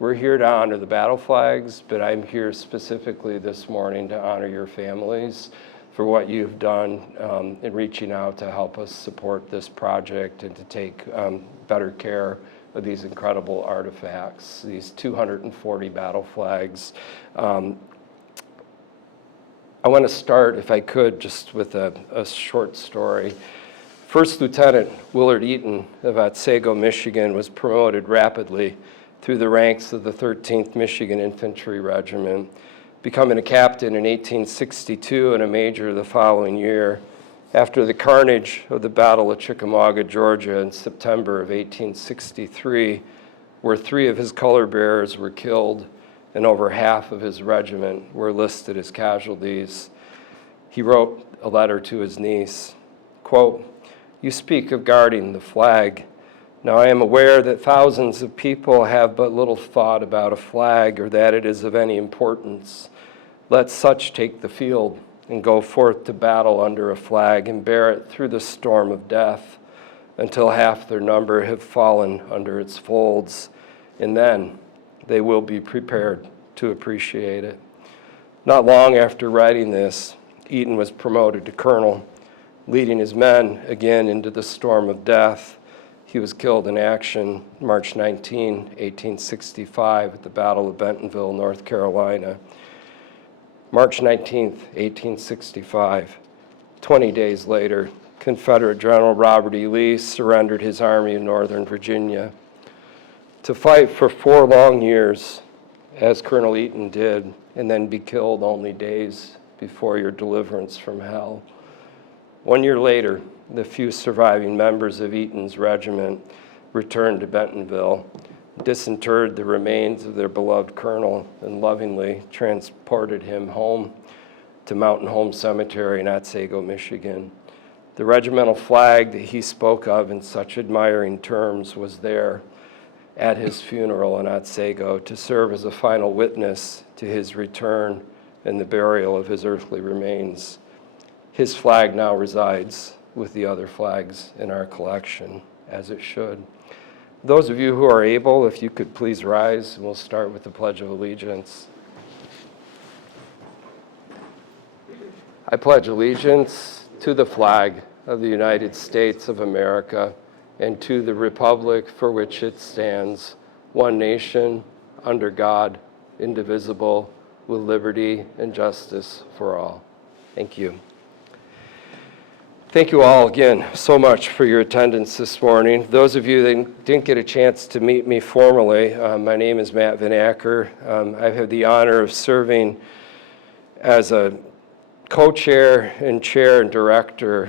We're here to honor the battle flags, but I'm here specifically this morning to honor your families for what you've done in reaching out to help us support this project and to take better care of these incredible artifacts, these 240 battle flags. I want to start, if I could, just with a short story. First Lieutenant Willard Eaton of Otsego, Michigan, was promoted rapidly through the ranks of the 13th Michigan Infantry Regiment, becoming a captain in 1862 and a major the following year. After the carnage of the Battle of Chickamauga, Georgia in September of 1863, where 3 of his color bearers were killed and over half of his regiment were listed as casualties, he wrote a letter to his niece, quote, "You speak of guarding the flag. Now I am aware that thousands of people have but little thought about a flag or that it is of any importance. Let such take the field and go forth to battle under a flag and bear it through the storm of death until half their number have fallen under its folds, and then they will be prepared to appreciate it." Not long after writing this, Eaton was promoted to colonel, leading his men again into the storm of death. He was killed in action March 19, 1865 at the Battle of Bentonville, North Carolina. March 19, 1865. 20 days later, Confederate General Robert E. Lee surrendered his army in Northern Virginia. To fight for 4 long years, as Colonel Eaton did, and then be killed only days before your deliverance from hell. 1 year later, the few surviving members of Eaton's regiment returned to Bentonville, disinterred the remains of their beloved colonel, and lovingly transported him home to Mountain Home Cemetery in Otsego, Michigan. The regimental flag that he spoke of in such admiring terms was there at his funeral in Otsego to serve as a final witness to his return and the burial of his earthly remains. His flag now resides with the other flags in our collection, as it should. Those of you who are able, if you could please rise, and we'll start with the Pledge of Allegiance. I pledge allegiance to the flag of the United States of America and to the republic for which it stands, one nation, under God, indivisible, with liberty and justice for all. Thank you. Thank you all again so much for your attendance this morning. Those of you that didn't get a chance to meet me formally, my name is Matt Van Acker. I've had the honor of serving as a co-chair and chair and director,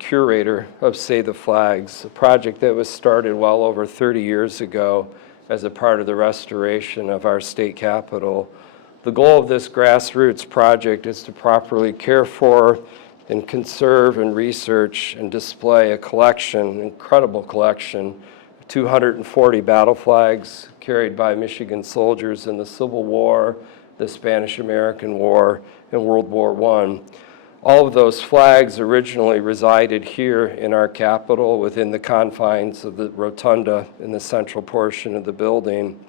curator of Save the Flags, a project that was started well over 30 years ago as a part of the restoration of our state capitol. The goal of this grassroots project is to properly care for and conserve and research and display a collection, an incredible collection, 240 battle flags carried by Michigan soldiers in the Civil War, the Spanish-American War, and World War I. All of those flags originally resided here in our Capitol within the confines of the rotunda in the central portion of the building.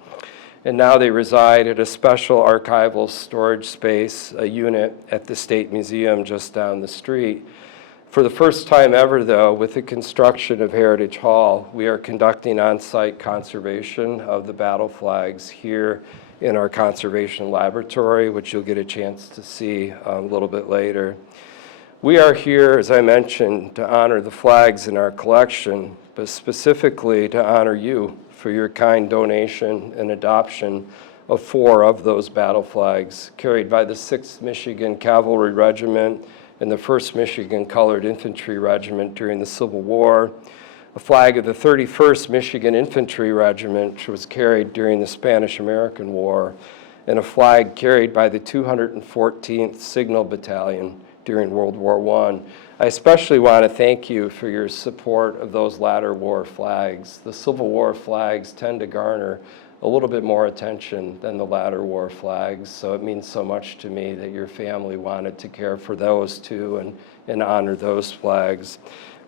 And now they reside at a special archival storage space, a unit at the State Museum just down the street. For the first time ever, though, with the construction of Heritage Hall, we are conducting on-site conservation of the battle flags here in our conservation laboratory, which you'll get a chance to see a little bit later. We are here, as I mentioned, to honor the flags in our collection, but specifically to honor you for your kind donation and adoption of 4 of those battle flags carried by the 6th Michigan Cavalry Regiment and the 1st Michigan Colored Infantry Regiment during the Civil War, a flag of the 31st Michigan Infantry Regiment, which was carried during the Spanish-American War, and a flag carried by the 214th Signal Battalion during World War I. I especially want to thank you for your support of those latter war flags. The Civil War flags tend to garner a little bit more attention than the latter war flags, so it means so much to me that your family wanted to care for those too and honor those flags.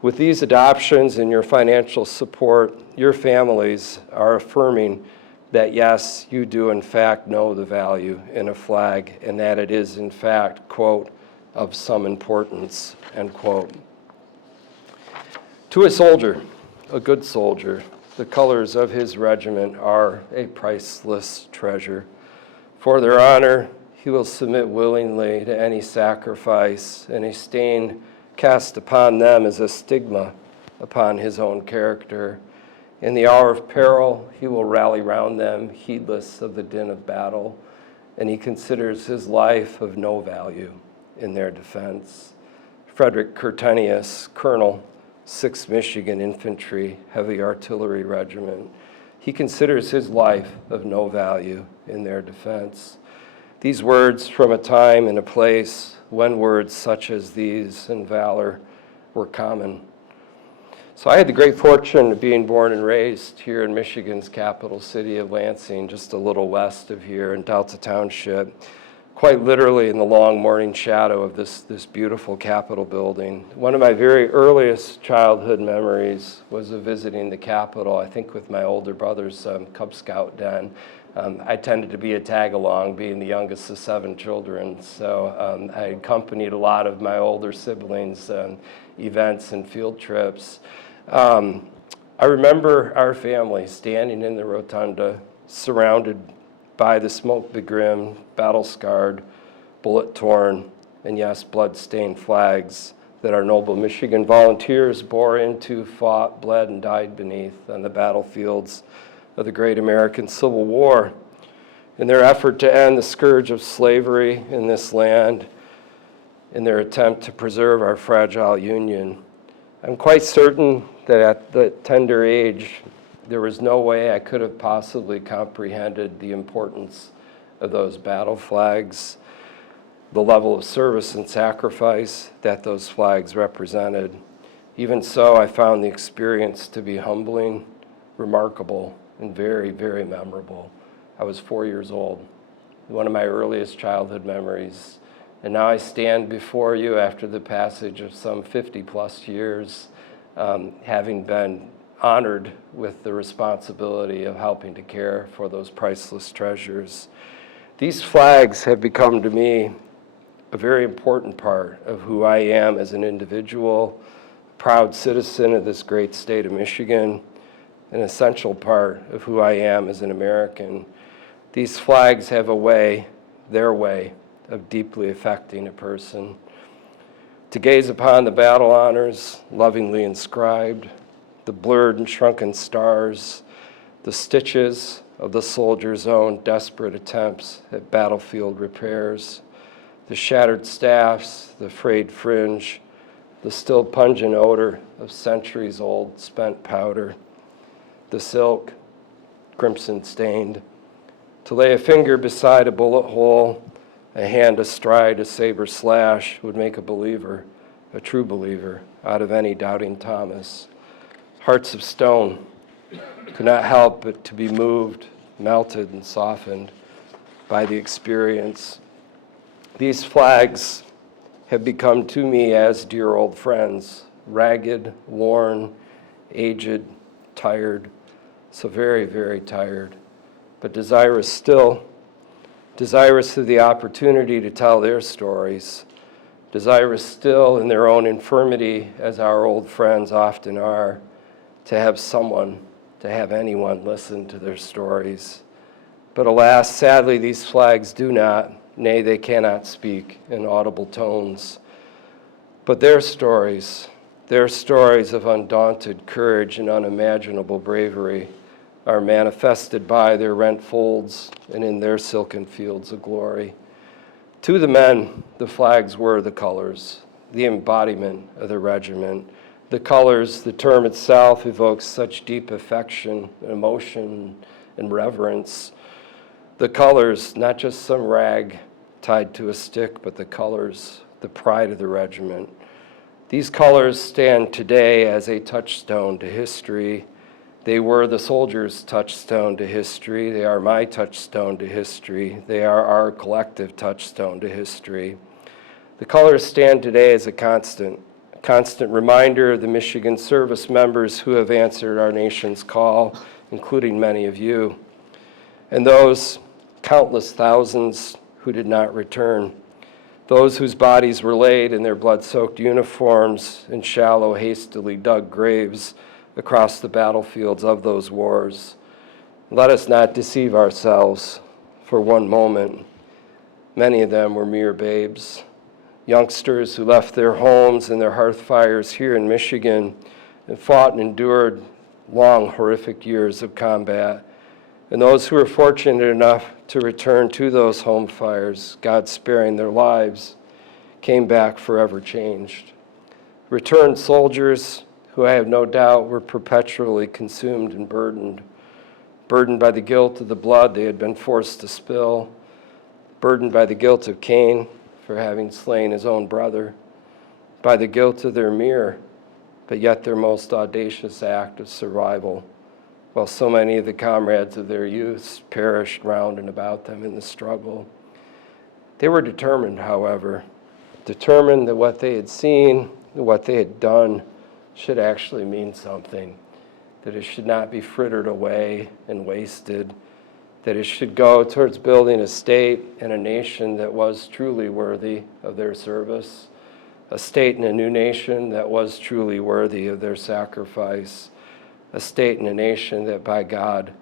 With these adoptions and your financial support, your families are affirming that yes, you do in fact know the value in a flag and that it is in fact, quote, of some importance, end quote. To a soldier, a good soldier, the colors of his regiment are a priceless treasure. For their honor, he will submit willingly to any sacrifice, and a stain cast upon them is a stigma upon his own character. In the hour of peril, he will rally round them, heedless of the din of battle, and he considers his life of no value in their defense. Frederick Curtenius, Colonel, Sixth Michigan Infantry, Heavy Artillery Regiment, he considers his life of no value in their defense. These words from a time and a place when words such as these and valor were common. So I had the great fortune of being born and raised here in Michigan's capital city of Lansing, just a little west of here in Delta Township, quite literally in the long morning shadow of this beautiful Capitol building. One of my very earliest childhood memories was of visiting the Capitol, I think with my older brother's Cub Scout den. I tended to be a tag-along, being the youngest of 7 children, so I accompanied a lot of my older siblings' events and field trips. I remember our family standing in the rotunda, surrounded by the smoke-begrimed, battle-scarred, bullet-torn, and yes, blood-stained flags that our noble Michigan volunteers bore into, fought, bled, and died beneath on the battlefields of the great American Civil War. In their effort to end the scourge of slavery in this land, in their attempt to preserve our fragile union, I'm quite certain that at the tender age, there was no way I could have possibly comprehended the importance of those battle flags, the level of service and sacrifice that those flags represented. Even so, I found the experience to be humbling, remarkable, and very, very memorable. I was 4 years old, one of my earliest childhood memories. And now I stand before you after the passage of some 50-plus years, having been honored with the responsibility of helping to care for those priceless treasures. These flags have become to me a very important part of who I am as an individual, proud citizen of this great state of Michigan, an essential part of who I am as an American. These flags have a way, their way, of deeply affecting a person. To gaze upon the battle honors lovingly inscribed, the blurred and shrunken stars, the stitches of the soldier's own desperate attempts at battlefield repairs, the shattered staffs, the frayed fringe, the still pungent odor of centuries-old spent powder, the silk, crimson stained. To lay a finger beside a bullet hole, a hand astride a saber slash would make a believer, a true believer, out of any doubting Thomas. Hearts of stone could not help but to be moved, melted, and softened by the experience. These flags have become to me as dear old friends, ragged, worn, aged, tired, so very, very tired, but desirous still, desirous of the opportunity to tell their stories, desirous still in their own infirmity, as our old friends often are, to have someone, to have anyone listen to their stories. But alas, sadly, these flags do not, nay, they cannot speak in audible tones. But their stories of undaunted courage and unimaginable bravery are manifested by their rent folds and in their silken fields of glory. To the men, the flags were the colors, the embodiment of the regiment. The colors, the term itself evokes such deep affection, emotion, and reverence. The colors, not just some rag tied to a stick, but the colors, the pride of the regiment. These colors stand today as a touchstone to history. They were the soldiers' touchstone to history. They are my touchstone to history. They are our collective touchstone to history. The colors stand today as a constant reminder of the Michigan service members who have answered our nation's call, including many of you. and those countless thousands who did not return, those whose bodies were laid in their blood-soaked uniforms in shallow, hastily dug graves across the battlefields of those wars. Let us not deceive ourselves for one moment. Many of them were mere babes, youngsters who left their homes and their hearth fires here in Michigan and fought and endured long, horrific years of combat. And those who were fortunate enough to return to those home fires, God sparing their lives, came back forever changed. Returned soldiers who I have no doubt were perpetually consumed and burdened by the guilt of the blood they had been forced to spill, burdened by the guilt of Cain for having slain his own brother, by the guilt of their mere, but yet their most audacious act of survival, while so many of the comrades of their youth perished round and about them in the struggle. They were determined, however, determined that what they had seen, what they had done, should actually mean something, that it should not be frittered away and wasted, that it should go towards building a state and a nation that was truly worthy of their service, a state and a new nation that was truly worthy of their sacrifice, a state and a nation that by God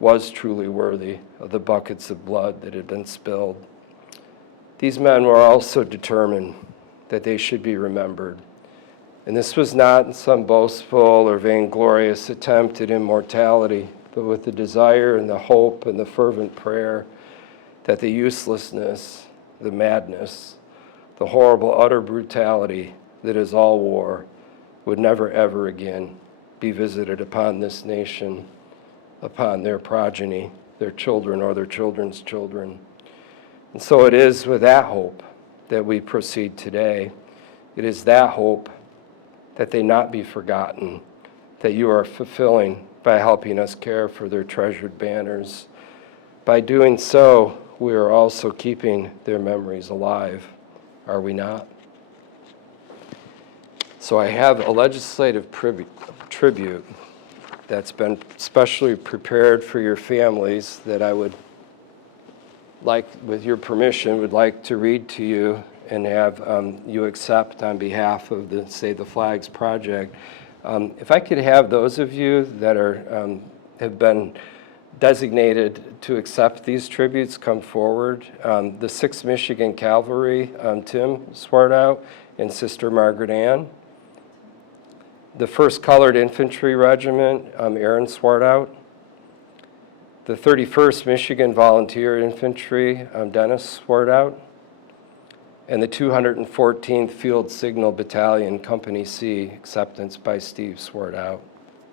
was truly worthy of the buckets of blood that had been spilled. These men were also determined that they should be remembered. And this was not some boastful or vainglorious attempt at immortality, but with the desire and the hope and the fervent prayer that the uselessness, the madness, the horrible utter brutality that is all war would never ever again be visited upon this nation, upon their progeny, their children or their children's children. And so it is with that hope that we proceed today. It is that hope that they not be forgotten, that you are fulfilling by helping us care for their treasured banners. By doing so, we are also keeping their memories alive, are we not? So I have a legislative tribute that's been specially prepared for your families that I would like, with your permission, would like to read to you and have you accept on behalf of the Save the Flags Project. If I could have those of you that are have been designated to accept these tributes come forward. The Sixth Michigan Cavalry, Tim Swartout and Sister Margaret Ann. The 1st Colored Infantry Regiment, Aaron Swartout. The 31st Michigan Volunteer Infantry, Dennis Swartout. And the 214th Field Signal Battalion, Company C, acceptance by Steve Swartout.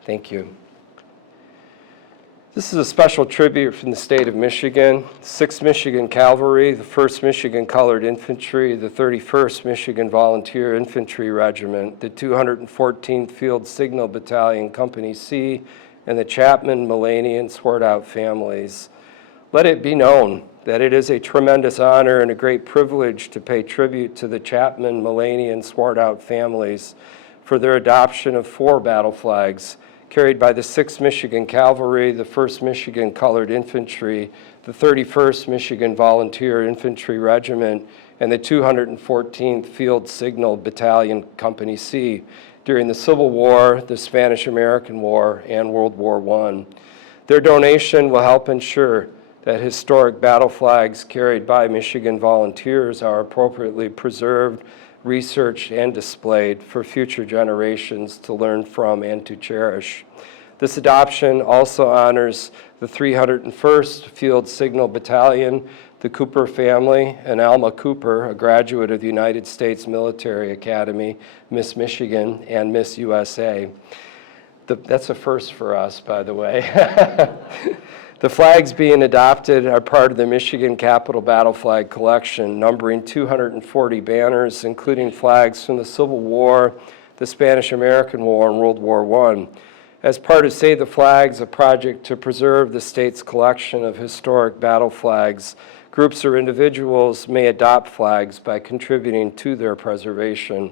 Thank you. This is a special tribute from the state of Michigan. 6th Michigan Cavalry, the 1st Michigan Colored Infantry, the 31st Michigan Volunteer Infantry Regiment, the 214th Field Signal Battalion, Company C, and the Chapman, Malaney, and Swartout families. Let it be known that it is a tremendous honor and a great privilege to pay tribute to the Chapman, Malaney, and Swartout families for their adoption of 4 battle flags carried by the 6th Michigan Cavalry, the 1st Michigan Colored Infantry, the 31st Michigan Volunteer Infantry Regiment, and the 214th Field Signal Battalion, Company C, during the Civil War, the Spanish-American War, and World War I. Their donation will help ensure that historic battle flags carried by Michigan volunteers are appropriately preserved, researched, and displayed for future generations to learn from and to cherish. This adoption also honors the 301st Field Signal Battalion, the Cooper family, and Alma Cooper, a graduate of the United States Military Academy, Miss Michigan, and Miss USA. That's a first for us, by the way. The flags being adopted are part of the Michigan Capitol Battle Flag Collection, numbering 240 banners, including flags from the Civil War, the Spanish-American War, and World War I. As part of Save the Flags, a project to preserve the state's collection of historic battle flags, groups or individuals may adopt flags by contributing to their preservation.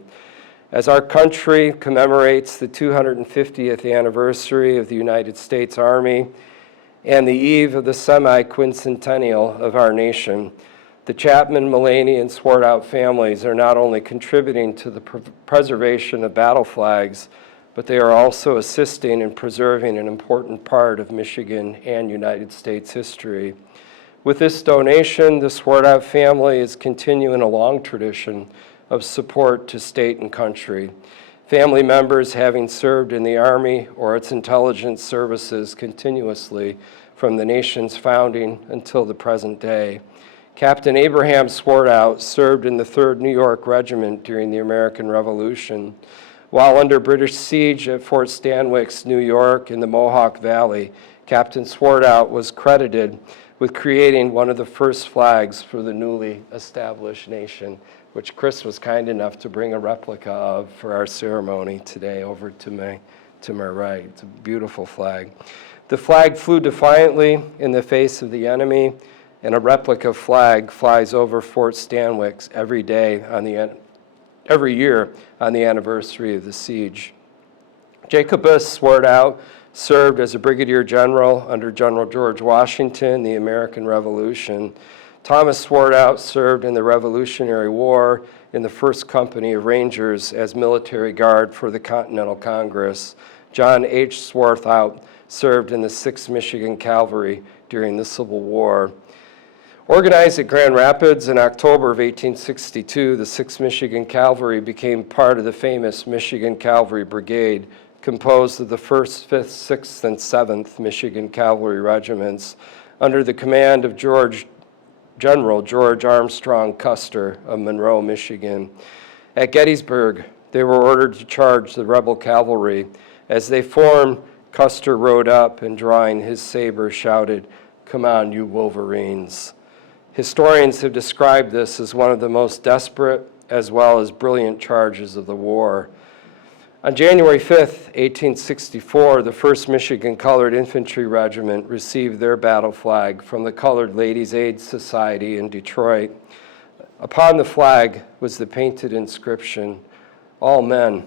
As our country commemorates the 250th anniversary of the United States Army and the eve of the semi-quincentennial of our nation, the Chapman, Malaney, and Swartout families are not only contributing to the preservation of battle flags, but they are also assisting in preserving an important part of Michigan and United States history. With this donation, the Swartout family is continuing a long tradition of support to state and country. Family members having served in the Army or its intelligence services continuously from the nation's founding until the present day. Captain Abraham Swartout served in the 3rd New York Regiment during the American Revolution. While under British siege at Fort Stanwix, New York, in the Mohawk Valley, Captain Swartout was credited with creating one of the first flags for the newly established nation, which Chris was kind enough to bring a replica of for our ceremony today over to my right. It's a beautiful flag. The flag flew defiantly in the face of the enemy, and a replica flag flies over Fort Stanwix every year on the anniversary of the siege. Jacobus Swartout served as a brigadier general under General George Washington, the American Revolution. Thomas Swartout served in the Revolutionary War in the 1st Company of Rangers as military guard for the Continental Congress. John H. Swartout served in the 6th Michigan Cavalry during the Civil War. Organized at Grand Rapids in October of 1862, the 6th Michigan Cavalry became part of the famous Michigan Cavalry Brigade, composed of the 1st, 5th, 6th, and 7th Michigan Cavalry Regiments under the command of General George Armstrong Custer of Monroe, Michigan. At Gettysburg, they were ordered to charge the rebel cavalry. As they formed, Custer rode up and drawing his saber shouted, "Come on, you Wolverines." Historians have described this as one of the most desperate as well as brilliant charges of the war. On January 5th, 1864, the 1st Michigan Colored Infantry Regiment received their battle flag from the Colored Ladies' Aid Society in Detroit. Upon the flag was the painted inscription, "All men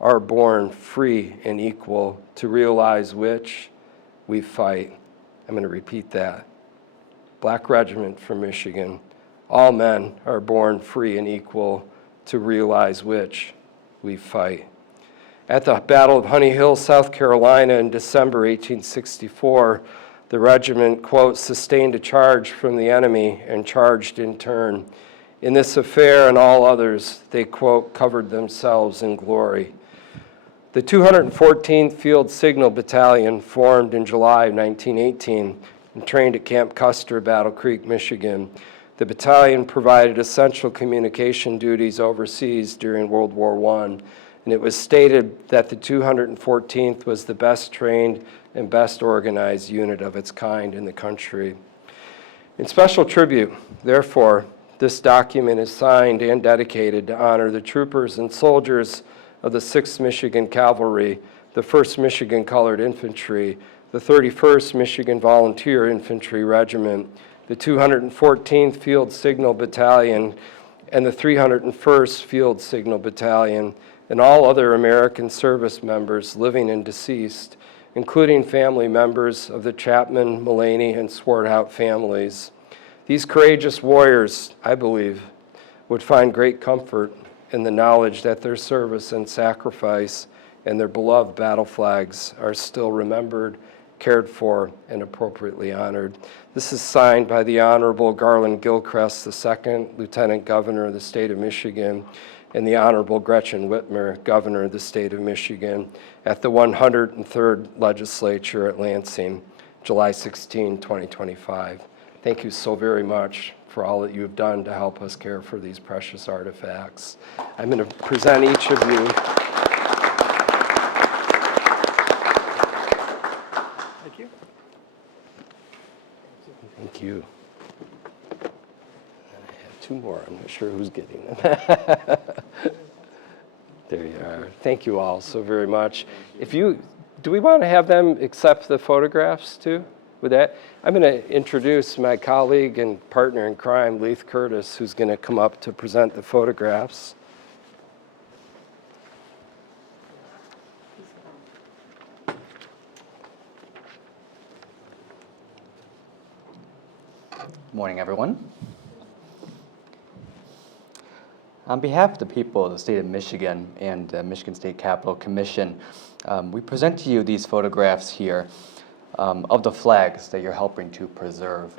are born free and equal, to realize which we fight." I'm going to repeat that. Black Regiment from Michigan. All men are born free and equal, to realize which we fight. At the Battle of Honey Hill, South Carolina in December 1864, the regiment, quote, "sustained a charge from the enemy and charged in turn. In this affair and all others, they, quote, covered themselves in glory." The 214th Field Signal Battalion, formed in July of 1918 and trained at Camp Custer, Battle Creek, Michigan. The battalion provided essential communication duties overseas during World War I, and it was stated that the 214th was the best trained and best organized unit of its kind in the country. In special tribute, therefore, this document is signed and dedicated to honor the troopers and soldiers of the 6th Michigan Cavalry, the 1st Michigan Colored Infantry, the 31st Michigan Volunteer Infantry Regiment, the 214th Field Signal Battalion, and the 301st Field Signal Battalion, and all other American service members living and deceased, including family members of the Chapman, Malaney, and Swartout families. These courageous warriors, I believe, would find great comfort in the knowledge that their service and sacrifice and their beloved battle flags are still remembered, cared for, and appropriately honored. This is signed by the Honorable Garland Gilchrist II, Lieutenant Governor of the State of Michigan, and the Honorable Gretchen Whitmer, Governor of the State of Michigan, at the 103rd Legislature at Lansing, July 16, 2025. Thank you so very much for all that you have done to help us care for these precious artifacts. I'm going to present each of you. Thank you. Thank you. I have two more. I'm not sure who's getting them. There you are. Thank you all so very much. Do we want to have them accept the photographs too? With that, I'm going to introduce my colleague and partner in crime, Leith Curtis, who's going to come up to present the photographs. Good morning, everyone. On behalf of the people of the state of Michigan and the Michigan State Capitol Commission, we present to you these photographs here of the flags that you're helping to preserve.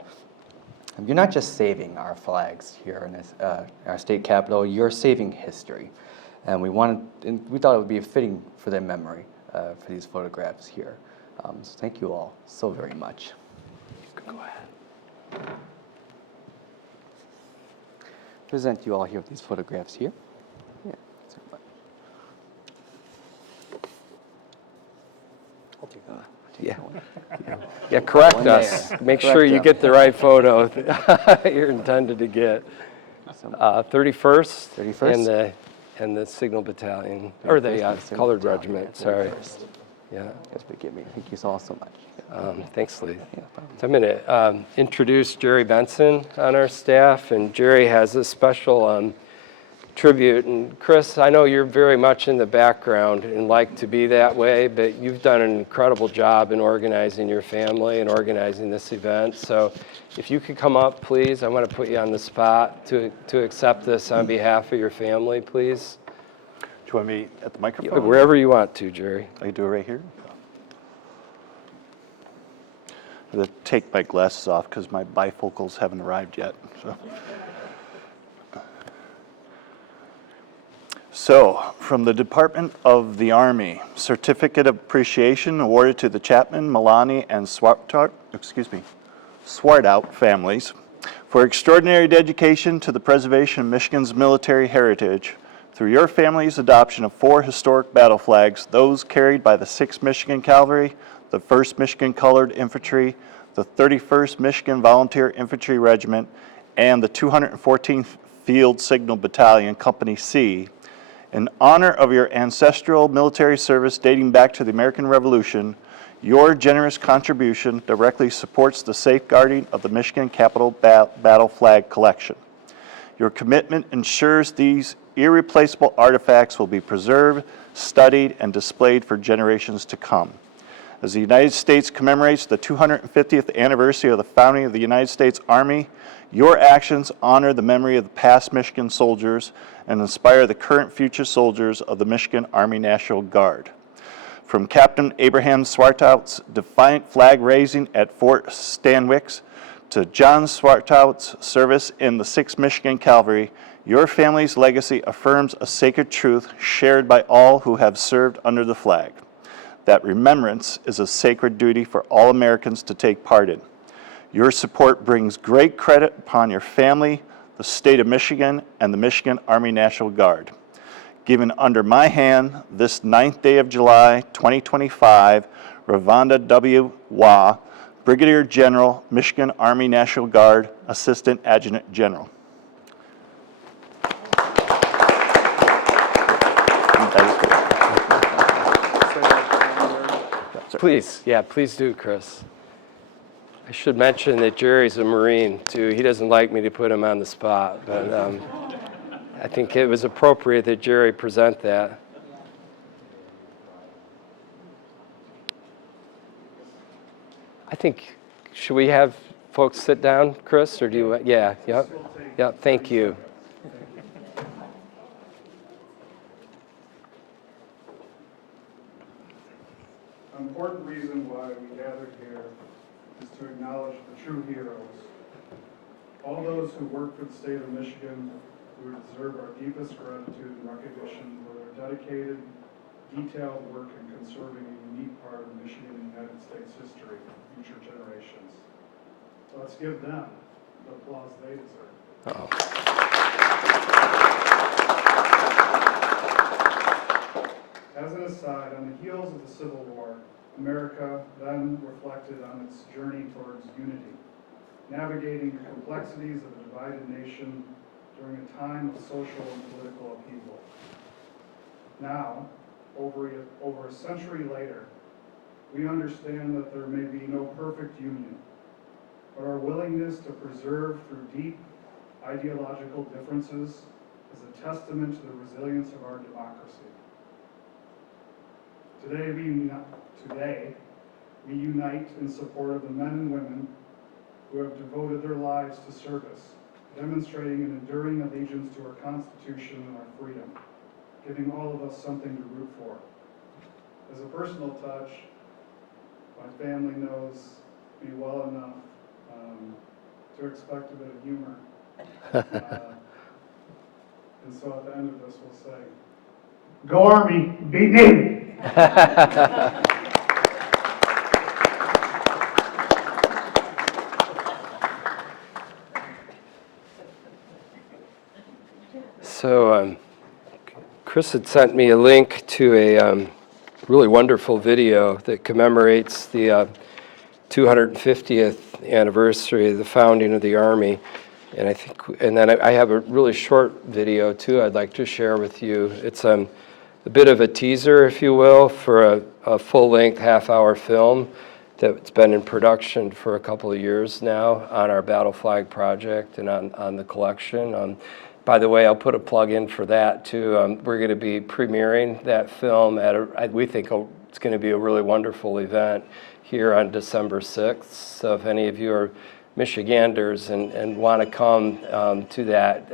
You're not just saving our flags here in our state capitol, you're saving history. And we thought it would be fitting for their memory for these photographs here. So thank you all so very much. You can go ahead. Present you all here with these photographs here. Yeah. I'll take that. Yeah, correct us. Make sure you get the right photo you're intended to get. 31st and the Signal Battalion, or the Colored Regiment, sorry. Yeah. Yes, forgive me. Thank you all so much. Thanks, Lee. So I'm going to introduce Jerry Benson on our staff, and Jerry has a special tribute. And Chris, I know you're very much in the background and like to be that way, but you've done an incredible job in organizing your family and organizing this event. So if you could come up, please. I want to put you on the spot to accept this on behalf of your family, please. Do you want me at the microphone? Wherever you want to, Jerry. I can do it right here. I'm going to take my glasses off because my bifocals haven't arrived yet. So, from the Department of the Army, Certificate of Appreciation awarded to the Chapman, Malaney, and Swartout families for extraordinary dedication to the preservation of Michigan's military heritage through your family's adoption of 4 historic battle flags, those carried by the 6th Michigan Cavalry, the 1st Michigan Colored Infantry, the 31st Michigan Volunteer Infantry Regiment, and the 214th Field Signal Battalion, Company C. In honor of your ancestral military service dating back to the American Revolution, your generous contribution directly supports the safeguarding of the Michigan Capitol Battle Flag Collection. Your commitment ensures these irreplaceable artifacts will be preserved, studied, and displayed for generations to come. As the United States commemorates the 250th anniversary of the founding of the United States Army, your actions honor the memory of the past Michigan soldiers and inspire the current future soldiers of the Michigan Army National Guard. From Captain Abraham Swartout's defiant flag raising at Fort Stanwix to John Swartout's service in the 6th Michigan Cavalry, your family's legacy affirms a sacred truth shared by all who have served under the flag. That remembrance is a sacred duty for all Americans to take part in. Your support brings great credit upon your family, the state of Michigan, and the Michigan Army National Guard. Given under my hand this 9th day of July, 2025, Ravonda W. Waugh, Brigadier General, Michigan Army National Guard, Assistant Adjutant General. Please, please do, Chris. I should mention that Jerry's a Marine, too. He doesn't like me to put him on the spot, but I think it was appropriate that Jerry present that. I think, should we have folks sit down, Chris, or do you, yeah, thank you. An important reason why we gathered here is to acknowledge the true heroes, all those who work for the state of Michigan, who deserve our deepest gratitude and recognition for their dedicated, detailed work in conserving a unique part of Michigan and United States history for future generations. Let's give them the applause they deserve. As an aside, on the heels of the Civil War, America then reflected on its journey towards unity, navigating the complexities of a divided nation during a time of social and political upheaval. Now, over a century later, we understand that there may be no perfect union, but our willingness to preserve through deep ideological differences is a testament to the resilience of our democracy. Today we unite in support of the men and women who have devoted their lives to service, demonstrating an enduring allegiance to our Constitution and our freedom, giving all of us something to root for. As a personal touch, my family knows me well enough to expect a bit of humor. And so at the end of this, we'll say, "Go Army, beat Navy!" So Chris had sent me a link to a really wonderful video that commemorates the 250th anniversary of the founding of the Army. And then I have a really short video too I'd like to share with you. It's a bit of a teaser, if you will, for a full-length half-hour film that's been in production for a couple of years now on our Battle Flag project and on the collection. By the way, I'll put a plug in for that too. We're going to be premiering that film we think it's going to be a really wonderful event here on December 6th. So if any of you are Michiganders and want to come to that,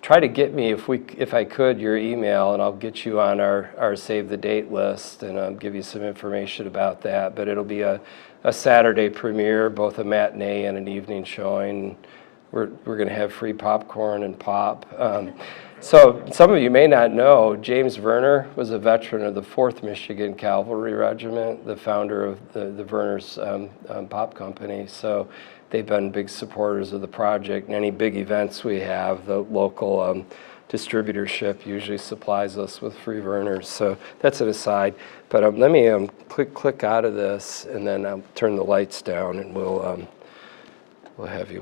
try to get me, if I could, your email, and I'll get you on our Save the Date list and give you some information about that. But it'll be a Saturday premiere, both a matinee and an evening showing. We're going to have free popcorn and pop. So some of you may not know, James Verner was a veteran of the 4th Michigan Cavalry Regiment, the founder of the Verner's Pop Company. So they've been big supporters of the project. And any big events we have, the local distributorship usually supplies us with free Verners. So that's an aside. But let me click out of this, and then I'll turn the lights down, and we'll have you